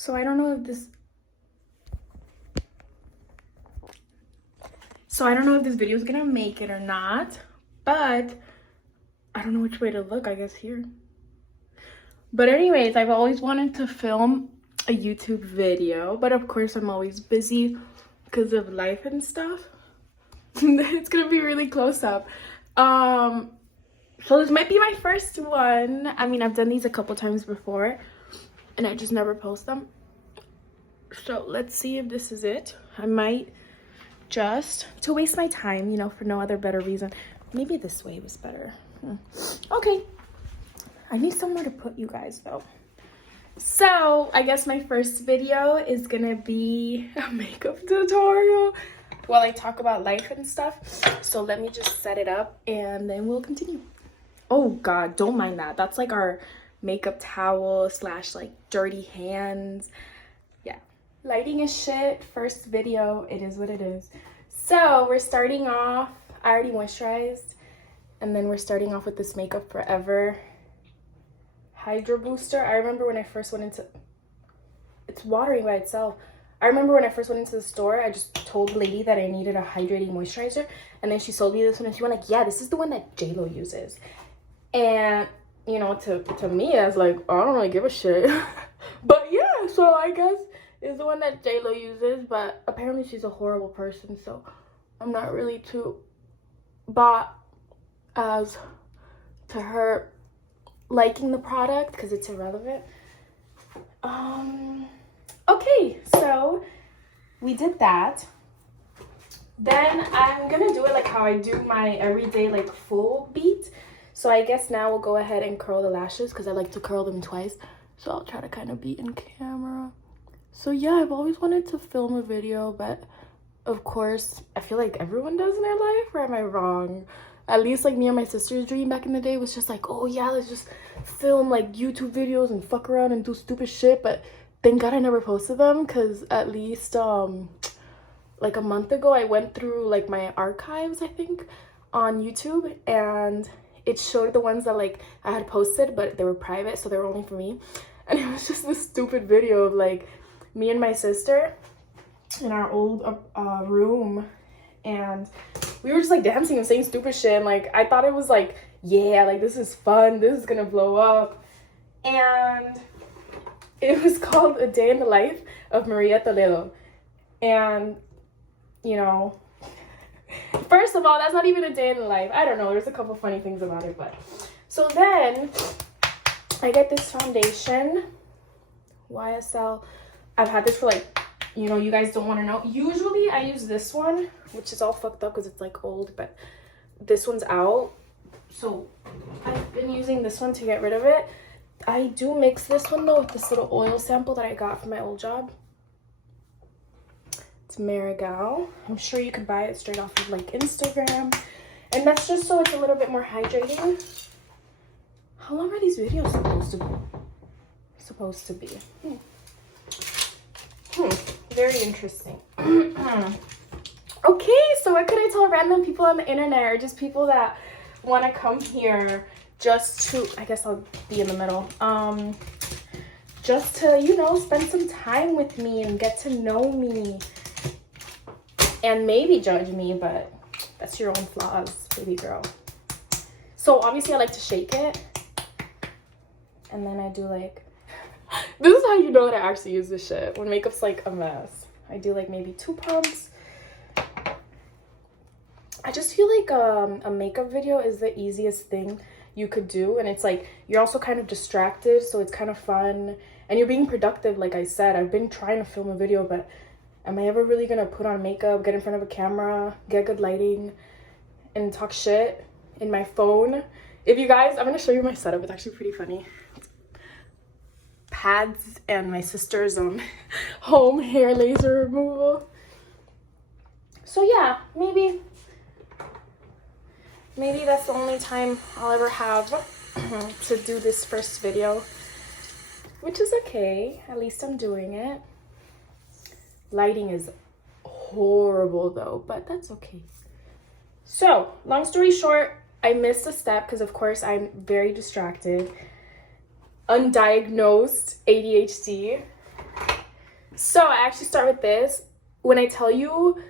So I don't know if this video is gonna make it or not, but I don't know which way to look. I guess here. But anyways, I've always wanted to film a YouTube video, but of course I'm always busy because of life and stuff. It's gonna be really close up. So this might be my first one. I mean, I've done these a couple times before and I just never post them. So let's see if this is it. I might just, to waste my time, you know, for no other better reason. Maybe this way was better. Okay. I need somewhere to put you guys though. So I guess my first video is gonna be a makeup tutorial while I talk about life and stuff. So let me just set it up and then we'll continue. Oh God, don't mind that. That's like our makeup towel / like dirty hands. Yeah, lighting is shit. First video, it is what it is. So we're starting off, I already moisturized, and then we're starting off with this Makeup Forever Hydro Booster. I remember when I first went into, it's watering by itself. I remember when I first went into the store, I just told the lady that I needed a hydrating moisturizer, and then she sold me this one and she went like, yeah, this is the one that J-Lo uses. And you know, to me, I was like, I don't really give a shit. But yeah, so I guess it's the one that J-Lo uses, but apparently she's a horrible person, so I'm not really too bought as to her liking the product because it's irrelevant. Okay, so we did that. Then I'm gonna do it like how I do my everyday like full beat. So I guess now we'll go ahead and curl the lashes because I like to curl them twice. So I'll try to kind of be in camera. So yeah, I've always wanted to film a video, but of course I feel like everyone does in their life, or am I wrong? At least like me and my sister's dream back in the day was just like, oh yeah, let's just film like YouTube videos and fuck around and do stupid shit. But thank God I never posted them, because at least like a month ago I went through like my archives, I think, on YouTube, and it showed the ones that like I had posted, but they were private, so they were only for me. And it was just this stupid video of like me and my sister in our old room, and we were just like dancing and saying stupid shit, and like I thought it was like, yeah, like this is fun, this is gonna blow up. And it was called A Day in the Life of Maria Toledo. And you know, first of all, that's not even a day in the life. I don't know, there's a couple funny things about it. But so then I get this foundation, YSL. I've had this for like, you know, you guys don't want to know. Usually I use this one, which is all fucked up because it's like old, but this one's out. So I've been using this one to get rid of it. I do mix this one though with this little oil sample that I got from my old job. It's Marigal. I'm sure you could buy it straight off of like Instagram. And that's just so it's a little bit more hydrating. How long are these videos supposed to be? Very interesting. Okay, so what could I tell random people on the internet, or just people that want to come here just to, I guess I'll be in the middle, just to, you know, spend some time with me and get to know me and maybe judge me, but that's your own flaws, baby girl. So obviously I like to shake it, and then I do like, this is how you know that I actually use this shit, when makeup's like a mess. I do like maybe 2 pumps. I just feel like a makeup video is the easiest thing you could do, and it's like you're also kind of distracted, so it's kind of fun and you're being productive. Like I said, I've been trying to film a video, but am I ever really gonna put on makeup, get in front of a camera, get good lighting, and talk shit in my phone? If you guys, I'm gonna show you my setup. It's actually pretty funny. Pads and my sister's home hair laser removal. So yeah, maybe that's the only time I'll ever have to do this first video, which is okay. At least I'm doing it. Lighting is horrible though, but that's okay. So long story short, I missed a step because of course I'm very distracted. Undiagnosed ADHD. So I actually start with this. When I tell you,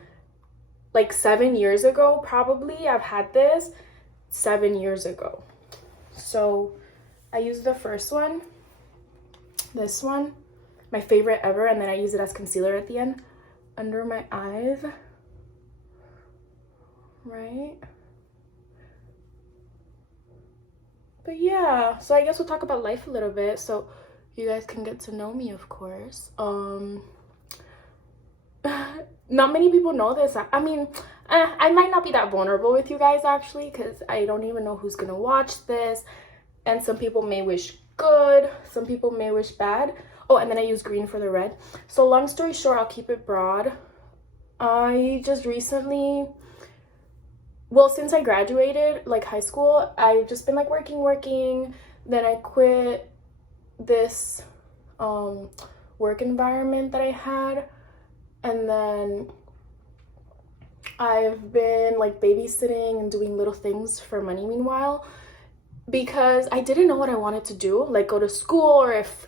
like 7 years ago, probably, I've had this 7 years ago. So I use the first one, this one, my favorite ever, and then I use it as concealer at the end, under my eyes, right? But yeah, so I guess we'll talk about life a little bit, so you guys can get to know me, of course. Not many people know this. I mean, I might not be that vulnerable with you guys, actually, because I don't even know who's gonna watch this, and some people may wish good, some people may wish bad. Oh, and then I use green for the red. So long story short, I'll keep it broad. I just recently, well, since I graduated, like high school, I've just been like working. Then I quit this work environment that I had, and then I've been like babysitting and doing little things for money meanwhile, because I didn't know what I wanted to do, like go to school, or if,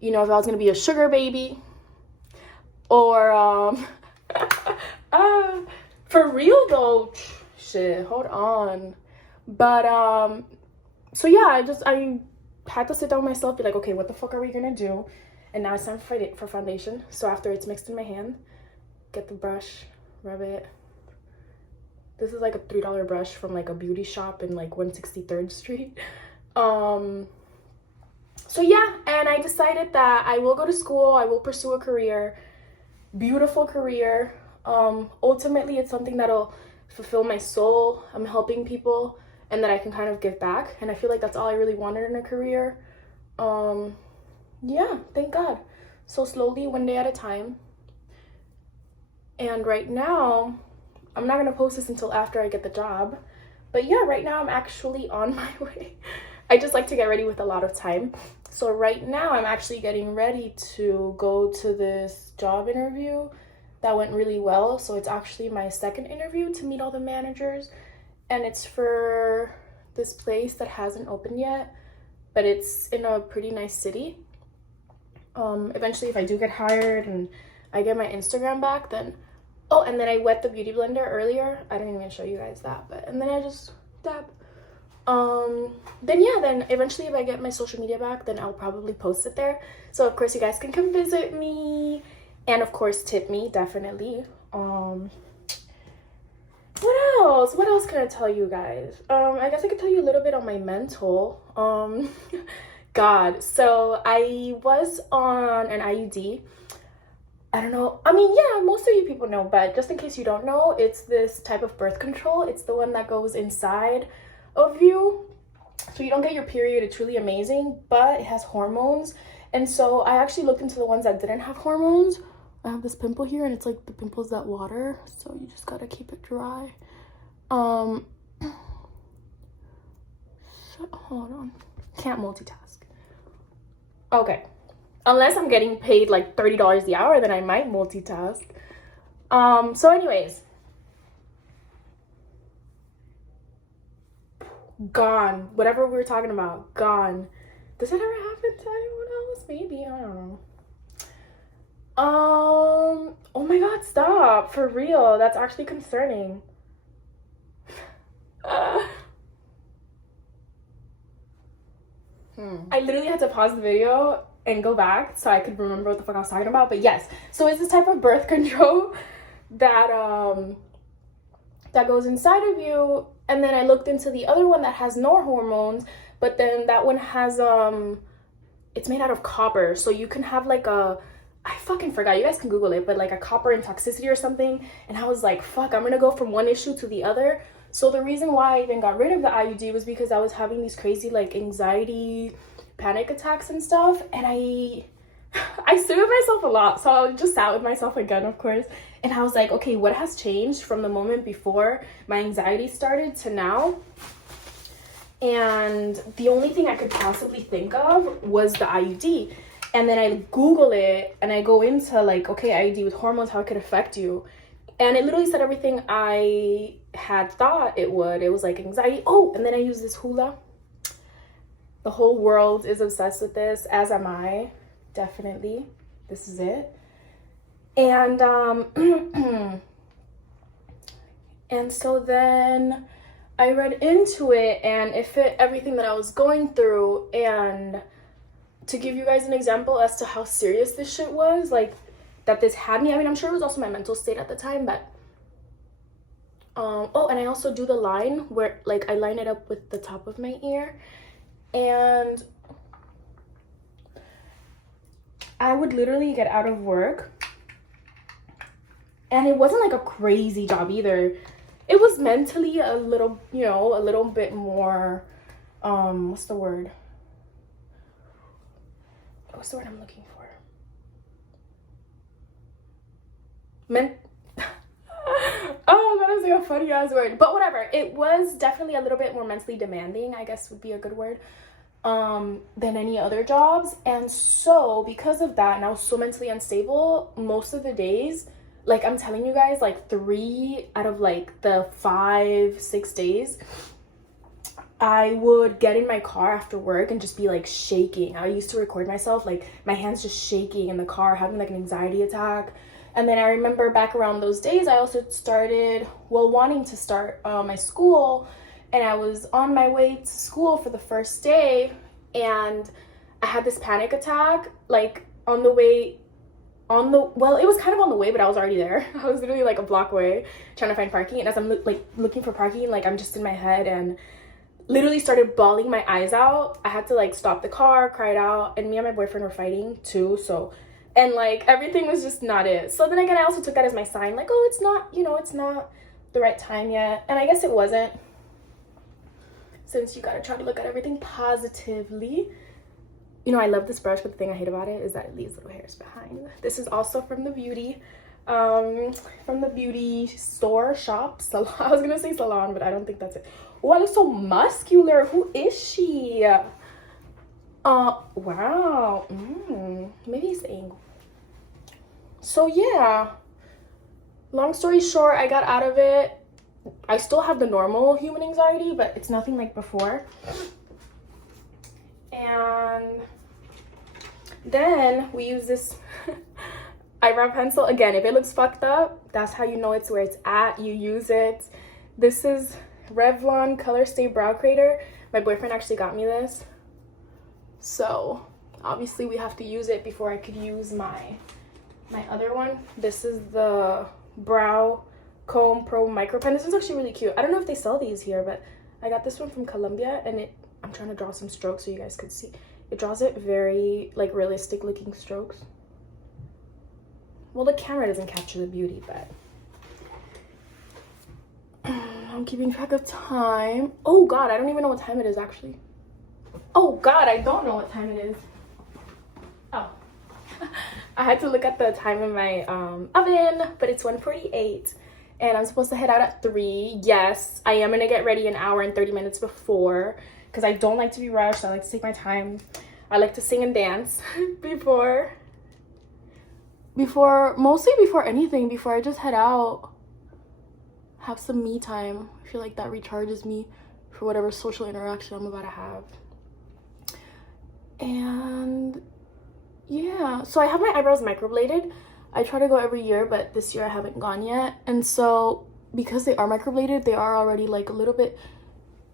you know, if I was gonna be a sugar baby, or for real though, shit, hold on. But so yeah, I had to sit down with myself, be like, okay, what the fuck are we gonna do? And now it's time for foundation. So after it's mixed in my hand, get the brush, rub it. This is like a $3 brush from like a beauty shop in like 163rd Street. So yeah, and I decided that I will go to school, I will pursue a career, beautiful career. Ultimately, it's something that'll fulfill my soul. I'm helping people, and that I can kind of give back. And I feel like that's all I really wanted in a career. Yeah, thank God. So slowly, one day at a time. And right now, I'm not gonna post this until after I get the job. But yeah, right now I'm actually on my way. I just like to get ready with a lot of time. So right now I'm actually getting ready to go to this job interview that went really well. So it's actually my second interview to meet all the managers, and it's for this place that hasn't opened yet, but it's in a pretty nice city. Eventually, if I do get hired and I get my Instagram back, then, oh, and then I wet the beauty blender earlier. I didn't even show you guys that, but, and then I just dab. Then yeah, then eventually if I get my social media back, then I'll probably post it there. So of course you guys can come visit me, and of course tip me, definitely. What else can I tell you guys? I guess I could tell you a little bit on my mental. God, so I was on an IUD. I don't know, I mean, yeah, most of you people know, but just in case you don't know, it's this type of birth control. It's the one that goes inside of you, so you don't get your period. It's really amazing, but it has hormones. And so I actually looked into the ones that didn't have hormones. I have this pimple here, and it's like the pimples that water, so you just gotta keep it dry. Hold on, can't multitask. Okay, unless I'm getting paid like $30 the hour, then I might multitask. So anyways, gone. Whatever we were talking about, gone. Does that ever happen to anyone else? Maybe, I don't know. Oh my God, stop. For real, that's actually concerning. I literally had to pause the video and go back so I could remember what the fuck I was talking about. But yes, so it's this type of birth control that that goes inside of you. And then I looked into the other one that has no hormones, but then that one has it's made out of copper, so you can have like a, I fucking forgot, you guys can Google it, but like a copper intoxicity or something. And I was like, fuck, I'm gonna go from one issue to the other. So the reason why I even got rid of the IUD was because I was having these crazy like anxiety, panic attacks and stuff, and I sit with myself a lot. So I just sat with myself again, of course, and I was like, okay, what has changed from the moment before my anxiety started to now? And the only thing I could possibly think of was the IUD. And then I Google it and I go into like, okay, IUD with hormones, how it could affect you. And it literally said everything I had thought it would. It was like anxiety. Oh, and then I use this hula. The whole world is obsessed with this, as am I. Definitely. This is it. And and so then I read into it and it fit everything that I was going through. And to give you guys an example as to how serious this shit was, like that this had me, I mean, I'm sure it was also my mental state at the time, but oh, and I also do the line where like I line it up with the top of my ear, and I would literally get out of work, and it wasn't like a crazy job either. It was mentally a little, you know, a little bit more, what's the word? What's the word I'm looking for? Oh, that is like a funny ass word. But whatever. It was definitely a little bit more mentally demanding, I guess would be a good word, than any other jobs. And so because of that, and I was so mentally unstable, most of the days, like I'm telling you guys, like 3 out of like the 5-6 days, I would get in my car after work and just be like shaking. I used to record myself, like my hands just shaking in the car, having like an anxiety attack. And then I remember back around those days, I also started, well, wanting to start my school. And I was on my way to school for the first day, and I had this panic attack, like on the way, well, it was kind of on the way, but I was already there. I was literally like a block away trying to find parking. And as I'm looking for parking, like I'm just in my head and literally started bawling my eyes out. I had to like stop the car, cry it out, and me and my boyfriend were fighting too. So, and like everything was just not it. So then again, I also took that as my sign, like, oh, it's not, you know, it's not the right time yet. And I guess it wasn't, since you gotta try to look at everything positively. You know, I love this brush, but the thing I hate about it is that it leaves little hairs behind. This is also from the beauty store shop. Salon. I was gonna say salon, but I don't think that's it. Oh, I look so muscular. Who is she? Wow. Maybe it's the angle. So yeah, long story short, I got out of it. I still have the normal human anxiety, but it's nothing like before. And then we use this eyebrow pencil. Again, if it looks fucked up, that's how you know it's where it's at. You use it. This is Revlon Color Stay Brow Creator. My boyfriend actually got me this. So obviously we have to use it before I could use my other one. This is the Brow Comb Pro Micro Pen. This one's actually really cute. I don't know if they sell these here, but I got this one from Colombia, and I'm trying to draw some strokes so you guys could see. It draws it very like realistic looking strokes. Well, the camera doesn't capture the beauty, but I'm keeping track of time. Oh god, I don't even know what time it is actually. Oh god, I don't know what time it is. Oh. I had to look at the time in my oven, but it's 1:48 and I'm supposed to head out at 3. Yes, I am gonna get ready an hour and 30 minutes before, because I don't like to be rushed. I like to take my time. I like to sing and dance before mostly before anything, before I just head out, have some me time. I feel like that recharges me for whatever social interaction I'm about to have. And yeah, so I have my eyebrows microbladed. I try to go every year, but this year I haven't gone yet. And so because they are microbladed, they are already like a little bit,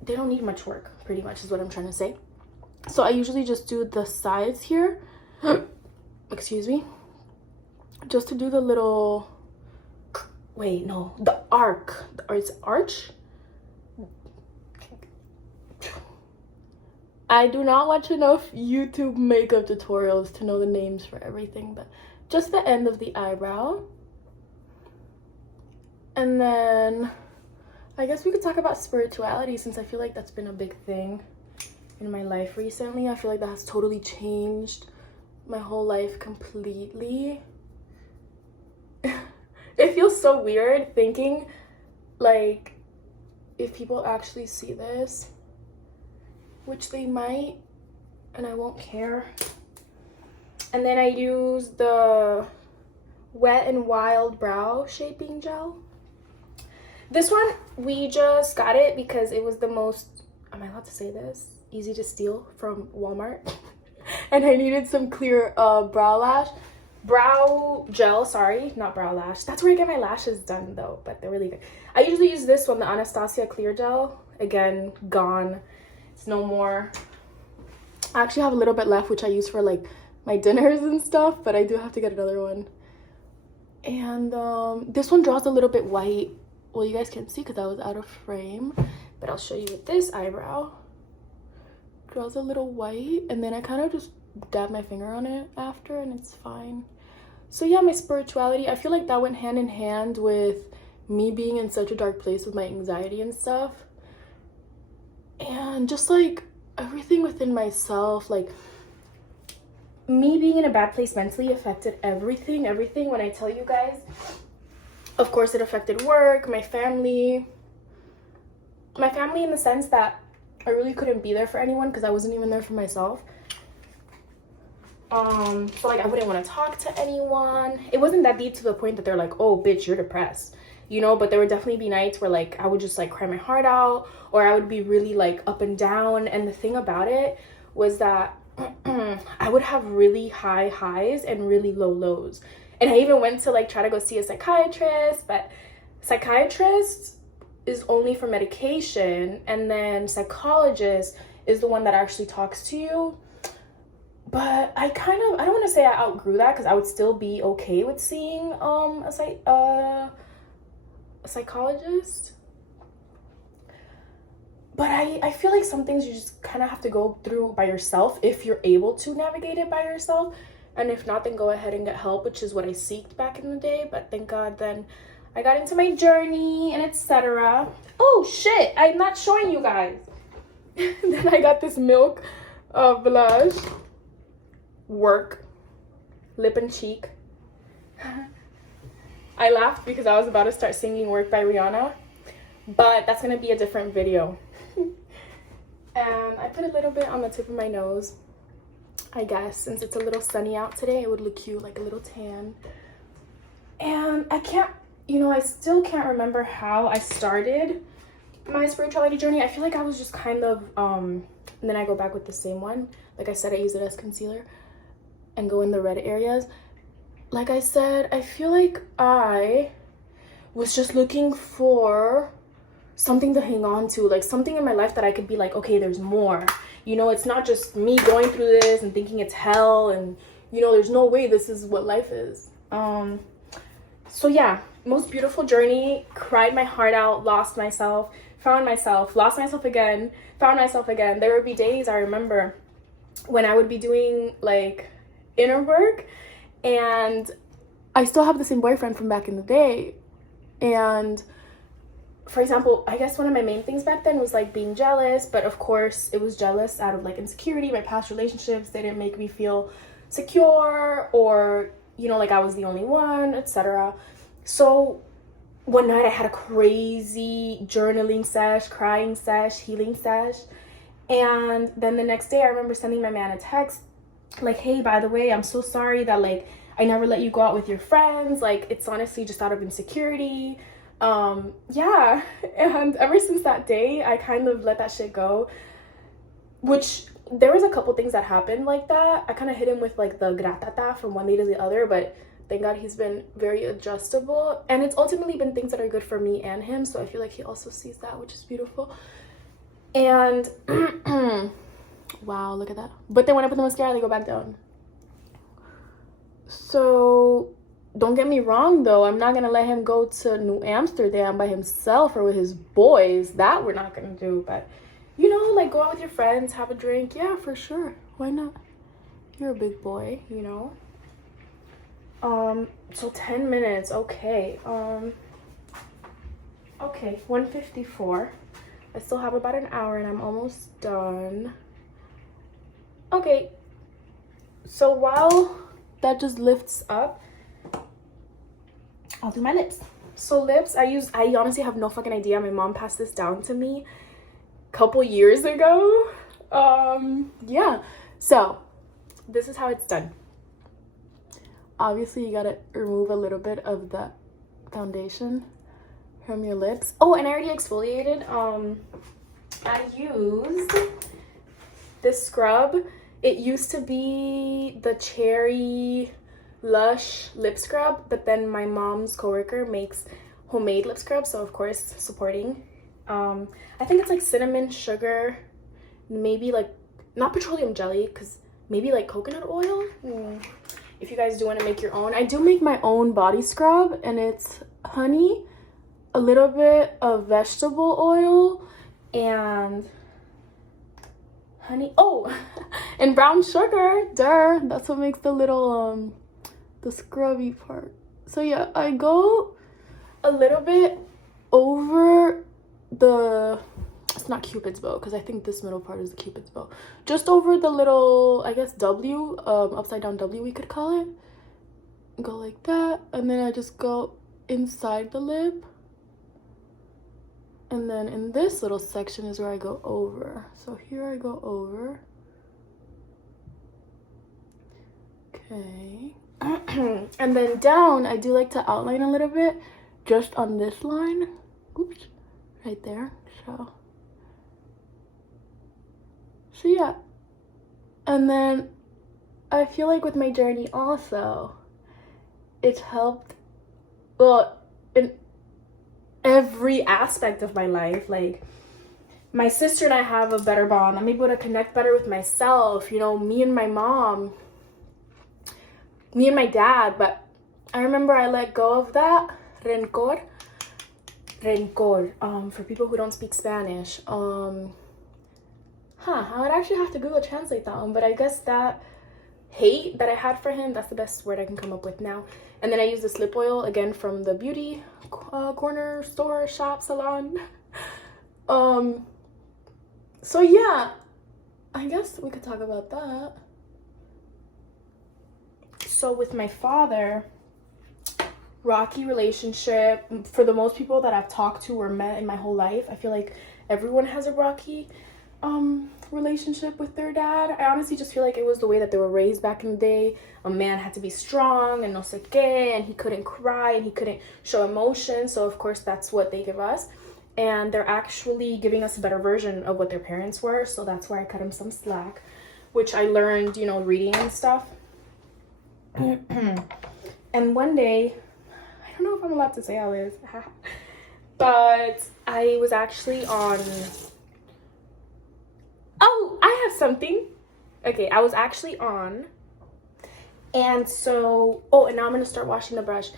they don't need much work, pretty much is what I'm trying to say. So I usually just do the sides here, excuse me, just to do the little, wait, no, the arc, or it's arch. I do not watch enough YouTube makeup tutorials to know the names for everything, but just the end of the eyebrow. And then I guess we could talk about spirituality, since I feel like that's been a big thing in my life recently. I feel like that has totally changed my whole life completely. It feels so weird thinking, like, if people actually see this, which they might, and I won't care. And then I use the Wet n Wild Brow Shaping Gel. This one, we just got it because it was the most, am I allowed to say this? Easy to steal from Walmart. And I needed some clear brow lash. brow gel. Sorry, not brow lash. That's where I get my lashes done though, but they're really good. I usually use this one, the Anastasia clear gel. Again, gone. It's no more. I actually have a little bit left, which I use for like my dinners and stuff, but I do have to get another one. And this one draws a little bit white. Well, you guys can't see because I was out of frame, but I'll show you with this eyebrow. Draws a little white, and then I kind of just dab my finger on it after, and it's fine. So yeah, my spirituality, I feel like that went hand in hand with me being in such a dark place with my anxiety and stuff. And just like everything within myself, like me being in a bad place mentally affected everything. When I tell you guys, of course it affected work, my family in the sense that I really couldn't be there for anyone because I wasn't even there for myself. So like I wouldn't want to talk to anyone. It wasn't that deep to the point that they're like, oh bitch, you're depressed, you know, but there would definitely be nights where like I would just like cry my heart out, or I would be really like up and down. And the thing about it was that I would have really high highs and really low lows. And I even went to like try to go see a psychiatrist, but psychiatrist is only for medication, and then psychologist is the one that actually talks to you. But I don't want to say I outgrew that, because I would still be okay with seeing a psychologist. But I feel like some things you just kind of have to go through by yourself if you're able to navigate it by yourself. And if not, then go ahead and get help, which is what I seeked back in the day. But thank God then I got into my journey and etc. Oh shit, I'm not showing you guys. Then I got this Milk blush. Work. Lip and cheek. I laughed because I was about to start singing Work by Rihanna. But that's going to be a different video. And I put a little bit on the tip of my nose. I guess since it's a little sunny out today, it would look cute, like a little tan. And I still can't remember how I started my spirituality journey. I feel like I was just kind of, and then I go back with the same one. Like I said, I use it as concealer and go in the red areas. Like I said, I feel like I was just looking for something to hang on to, like something in my life that I could be like, okay, there's more. You know, it's not just me going through this and thinking it's hell and, you know, there's no way this is what life is. So yeah, most beautiful journey, cried my heart out, lost myself, found myself, lost myself again, found myself again. There would be days I remember when I would be doing like inner work and I still have the same boyfriend from back in the day. And for example, I guess one of my main things back then was like being jealous, but of course it was jealous out of like insecurity. My past relationships, they didn't make me feel secure, or, you know, like I was the only one, etc. So one night I had a crazy journaling sesh, crying sesh, healing sesh. And then the next day I remember sending my man a text like, hey, by the way, I'm so sorry that like I never let you go out with your friends. Like, it's honestly just out of insecurity. Yeah, and ever since that day I kind of let that shit go, which there was a couple things that happened like that. I kind of hit him with like the gratata from one day to the other, but thank God he's been very adjustable, and it's ultimately been things that are good for me and him, so I feel like he also sees that, which is beautiful. And wow, look at that. But then when I put the mascara, they go back down. So don't get me wrong though, I'm not gonna let him go to New Amsterdam by himself or with his boys. That we're not gonna do. But you know, like go out with your friends, have a drink. Yeah, for sure, why not? You're a big boy, you know. So 10 minutes. Okay, okay, 1:54. I still have about an hour and I'm almost done. Okay, so while that just lifts up, I'll do my lips. So lips, I honestly have no fucking idea. My mom passed this down to me a couple years ago. Yeah, so this is how it's done. Obviously you gotta remove a little bit of the foundation from your lips. Oh, and I already exfoliated. I used this scrub. It used to be the cherry Lush lip scrub, but then my mom's coworker makes homemade lip scrub, so of course supporting. I think it's like cinnamon, sugar, maybe like not petroleum jelly, because maybe like coconut oil. If you guys do want to make your own, I do make my own body scrub, and it's honey, a little bit of vegetable oil, and honey, oh, and brown sugar. That's what makes the little the scrubby part. So yeah, I go a little bit over the, it's not Cupid's bow, because I think this middle part is the Cupid's bow, just over the little, I guess, W, upside down W we could call it. Go like that, and then I just go inside the lip, and then in this little section is where I go over. So here I go over. Okay. And then down, I do like to outline a little bit just on this line. Oops, right there. So yeah. And then I feel like with my journey also, it's helped, well, in every aspect of my life. Like, my sister and I have a better bond. I'm able to connect better with myself, you know, me and my mom, me and my dad. But I remember I let go of that rencor, for people who don't speak Spanish. I would actually have to Google translate that one, but I guess that hate that I had for him, that's the best word I can come up with now. And then I use this lip oil again from the beauty corner store shop salon. So yeah, I guess we could talk about that. So with my father, rocky relationship. For the most people that I've talked to or met in my whole life, I feel like everyone has a rocky relationship with their dad. I honestly just feel like it was the way that they were raised back in the day. A man had to be strong and no sé qué, and he couldn't cry and he couldn't show emotion, so of course that's what they give us. And they're actually giving us a better version of what their parents were, so that's why I cut him some slack, which I learned, you know, reading and stuff. And one day, I don't know if I'm allowed to say how it is, but I was actually on, oh, I have something. Okay, I was actually on, and so, oh, and now I'm gonna start washing the brush.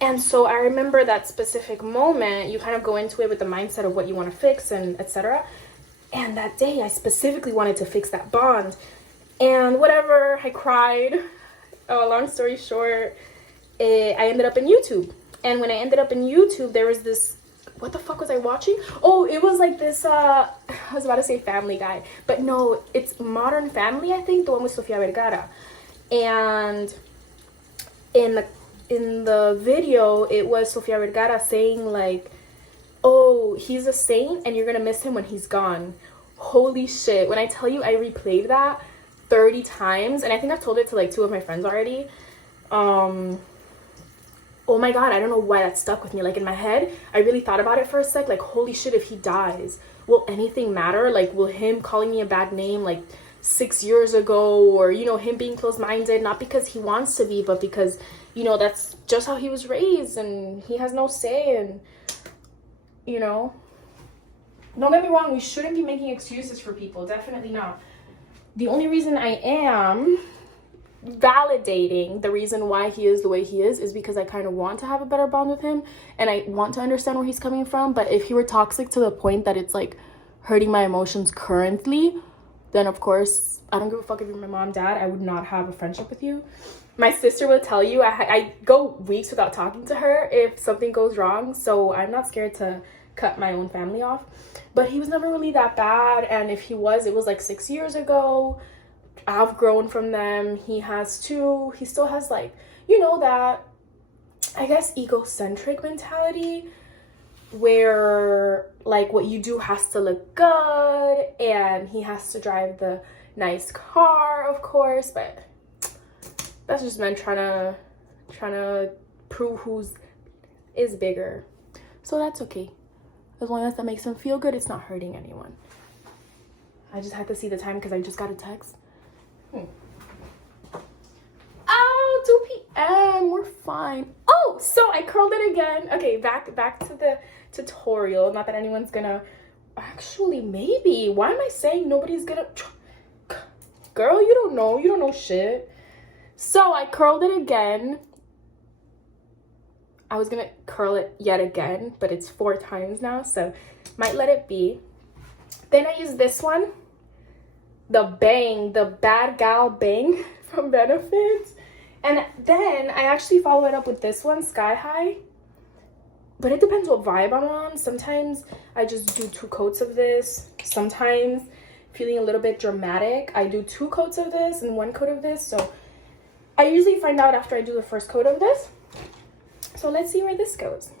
And so I remember that specific moment. You kind of go into it with the mindset of what you want to fix and etc. And that day I specifically wanted to fix that bond, and whatever, I cried. Oh, long story short, I ended up in YouTube. And when I ended up in YouTube, there was this, what the fuck was I watching? Oh, it was like this, I was about to say Family Guy, but no, it's Modern Family, I think, the one with Sofia Vergara. And in the video, it was Sofia Vergara saying like, oh, he's a saint and you're gonna miss him when he's gone. Holy shit. When I tell you, I replayed that 30 times, and I think I've told it to like 2 of my friends already. Oh my god, I don't know why that stuck with me. Like, in my head, I really thought about it for a sec. Like, holy shit, if he dies, will anything matter? Like, will him calling me a bad name like 6 years ago, or, you know, him being closed-minded, not because he wants to be, but because, you know, that's just how he was raised and he has no say. And, you know, don't get me wrong, we shouldn't be making excuses for people. Definitely not. The only reason I am validating the reason why he is the way he is because I kind of want to have a better bond with him, and I want to understand where he's coming from. But if he were toxic to the point that it's like hurting my emotions currently, then of course I don't give a fuck if you're my mom, dad. I would not have a friendship with you. My sister will tell you I go weeks without talking to her if something goes wrong, so I'm not scared to cut my own family off. But he was never really that bad, and if he was, it was like 6 years ago. I've grown from them. He has too. He still has, like, you know, that, I guess, egocentric mentality where, like, what you do has to look good, and he has to drive the nice car, of course. But that's just men trying to prove who's is bigger. So that's okay. As long as that makes him feel good, it's not hurting anyone. I just had to see the time because I just got a text. Oh, 2 fine. Oh, so I curled it again. Okay, back to the tutorial. Not that anyone's gonna, actually maybe. Why am I saying nobody's gonna, girl, you don't know shit. So I curled it again. I was gonna curl it yet again, but it's 4 times now, so might let it be. Then I use this one, the bang, the bad gal bang from Benefits. And then I actually follow it up with this one, Sky High. But it depends what vibe I'm on. Sometimes I just do 2 coats of this. Sometimes, feeling a little bit dramatic, I do 2 coats of this and 1 coat of this. So I usually find out after I do the first coat of this. So let's see where this goes.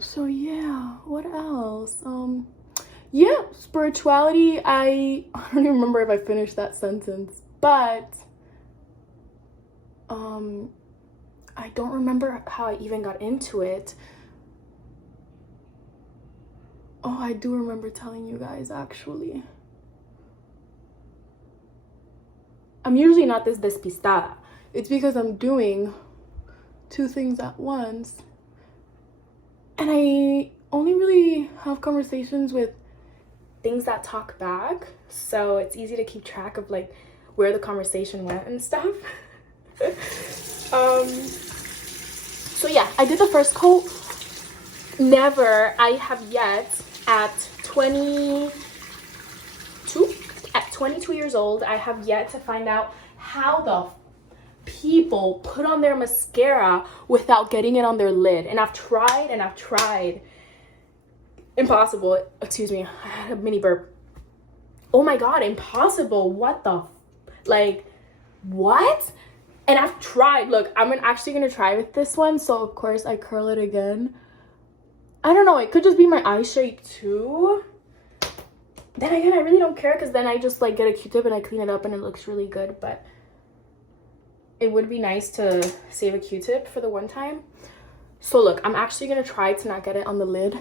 So yeah, what else? Yeah, spirituality. I don't even remember if I finished that sentence, but I don't remember how I even got into it. Oh, I do remember telling you guys, actually. I'm usually not this despistada. It's because I'm doing 2 things at once. And I only really have conversations with things that talk back. So it's easy to keep track of like where the conversation went and stuff. So yeah, I did the first coat. I have yet at 22 years old, I have yet to find out how the people put on their mascara without getting it on their lid. And I've tried. Impossible. Excuse me, I had a mini burp. Oh my god, impossible. What the what? And I've tried. Look, I'm actually gonna try with this one. So of course I curl it again. I don't know, it could just be my eye shape too. Then again, I really don't care, because then I just like get a Q-tip and I clean it up and it looks really good. But it would be nice to save a Q-tip for the one time. So look, I'm actually gonna try to not get it on the lid.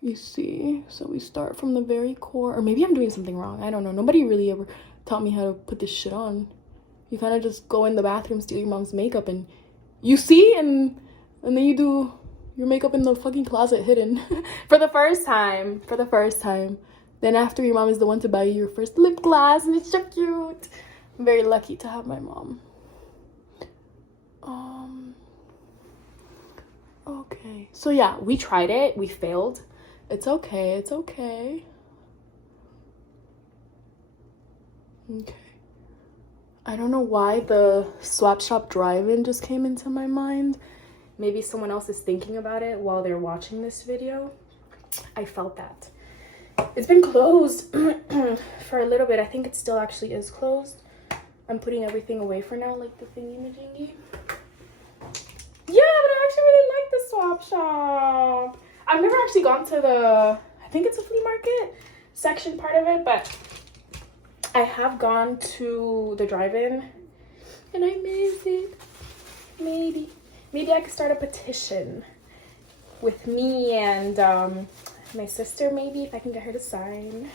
You see, so we start from the very core, or maybe I'm doing something wrong. I don't know. Nobody really ever taught me how to put this shit on. You kind of just go in the bathroom, steal your mom's makeup, and you see, and then you do your makeup in the fucking closet hidden for the first time. Then after, your mom is the one to buy you your first lip gloss, and it's so cute. I'm very lucky to have my mom. Okay, so yeah, we tried it. We failed. It's okay. Okay. I don't know why the swap shop drive-in just came into my mind. Maybe someone else is thinking about it while they're watching this video. I felt that. It's been closed for a little bit. I think it still actually is closed. I'm putting everything away for now, like the thingy-majingy. Yeah, but I actually really like the swap shop. I've never actually gone to the, I think it's a flea market section part of it, but I have gone to the drive-in and I miss it. Maybe I could start a petition with me and my sister, maybe, if I can get her to sign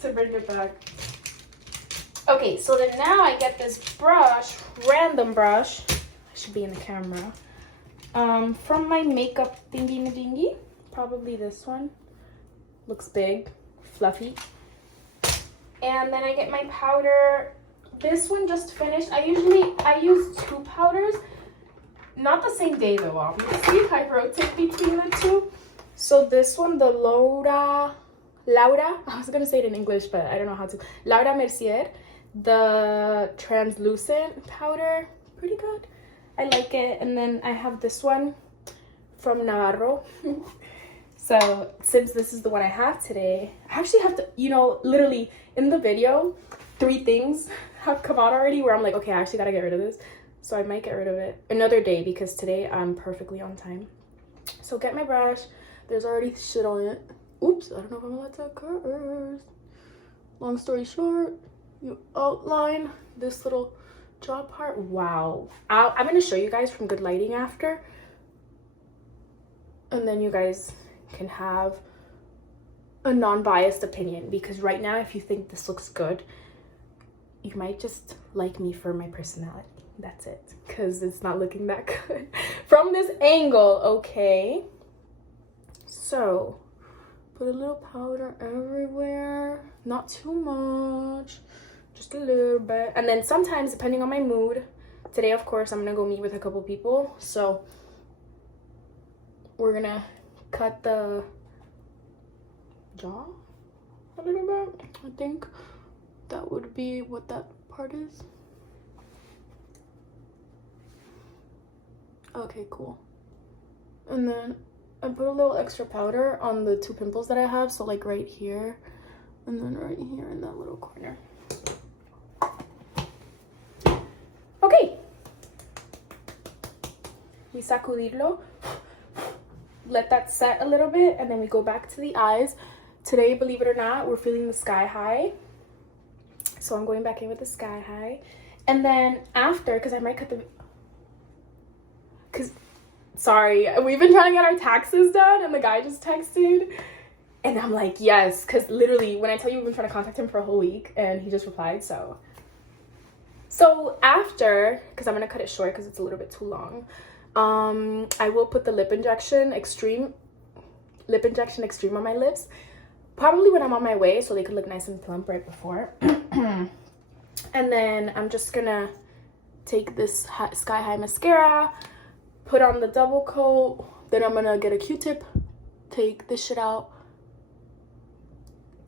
to bring it back. Okay, so then now I get this brush, random brush. I should be in the camera. From my makeup thingy-majingy. Probably this one. Looks big, fluffy. And then I get my powder. This one just finished. I use 2 powders. Not the same day though, obviously. I rotate between the 2. So this one, the Laura, I was gonna say it in English, but I don't know how to. Laura Mercier, the translucent powder, pretty good. I like it. And then I have this one from Navarro. So since this is the one I have today, I actually have to, literally in the video, 3 things have come out already where I'm like, okay, I actually gotta get rid of this. So I might get rid of it another day, because today I'm perfectly on time. So get my brush. There's already shit on it. Oops, I don't know if I'm allowed to curse. Long story short, you outline this little jaw part. Wow. I'm going to show you guys from good lighting after. And then you guys can have a non-biased opinion. Because right now, if you think this looks good, you might just like me for my personality. That's it, because it's not looking that good from this angle. Okay, so put a little powder everywhere, not too much, just a little bit. And then sometimes, depending on my mood, today of course I'm gonna go meet with a couple people, so we're gonna cut the jaw a little bit. I think that would be what that part is. Okay, cool. And then I put a little extra powder on the 2 pimples that I have, so like right here and then right here in that little corner. Okay, we sacudirlo, let that set a little bit, and then we go back to the eyes. Today, believe it or not, we're feeling the sky high, so I'm going back in with the sky high. And then after, because I might cut the, sorry, we've been trying to get our taxes done, and the guy just texted, and I'm like, yes, because literally, when I tell you we've been trying to contact him for a whole week, and he just replied. So after, because I'm gonna cut it short because it's a little bit too long, I will put the lip injection extreme on my lips, probably when I'm on my way, so they could look nice and plump right before. And then I'm just gonna take this Sky High mascara, put on the double coat, then I'm gonna get a Q-tip, take this shit out,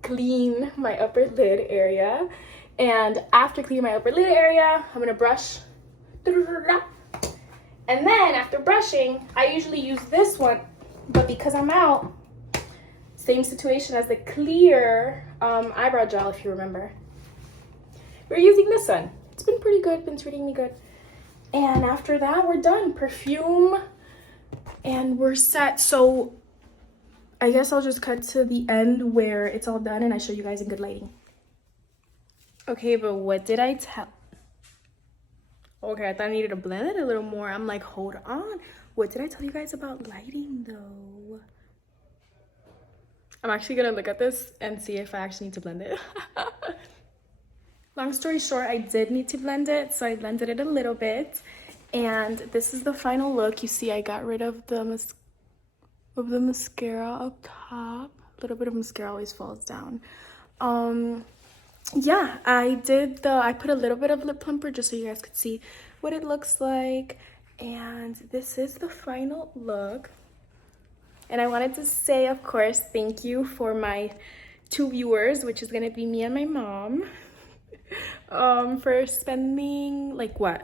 clean my upper lid area, and after cleaning my upper lid area, I'm gonna brush. And then after brushing, I usually use this one, but because I'm out, same situation as the clear eyebrow gel, if you remember. We're using this one. It's been pretty good, been treating me good. And after that, we're done. Perfume, and we're set. So I guess I'll just cut to the end where it's all done and I show you guys in good lighting. Okay, but what did I tell? Okay, I thought I needed to blend it a little more. I'm like, hold on. What did I tell you guys about lighting though? I'm actually gonna look at this and see if I actually need to blend it. Long story short, I did need to blend it, so I blended it a little bit. And this is the final look. You see, I got rid of the mascara up top. A little bit of mascara always falls down. Yeah, I put a little bit of lip plumper just so you guys could see what it looks like. And this is the final look. And I wanted to say, of course, thank you for my 2 viewers, which is gonna be me and my mom, for spending like what?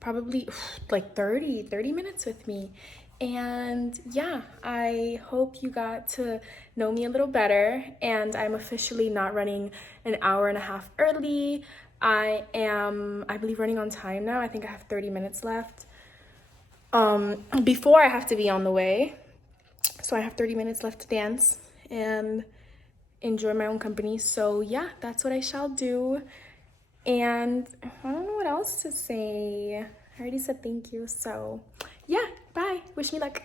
Probably like 30 minutes with me. And yeah, I hope you got to know me a little better, and I'm officially not running an hour and a half early. I believe, running on time now. I think I have 30 minutes left before I have to be on the way. So I have 30 minutes left to dance and enjoy my own company. So yeah, that's what I shall do. And I don't know what else to say. I already said thank you. So yeah, bye. Wish me luck.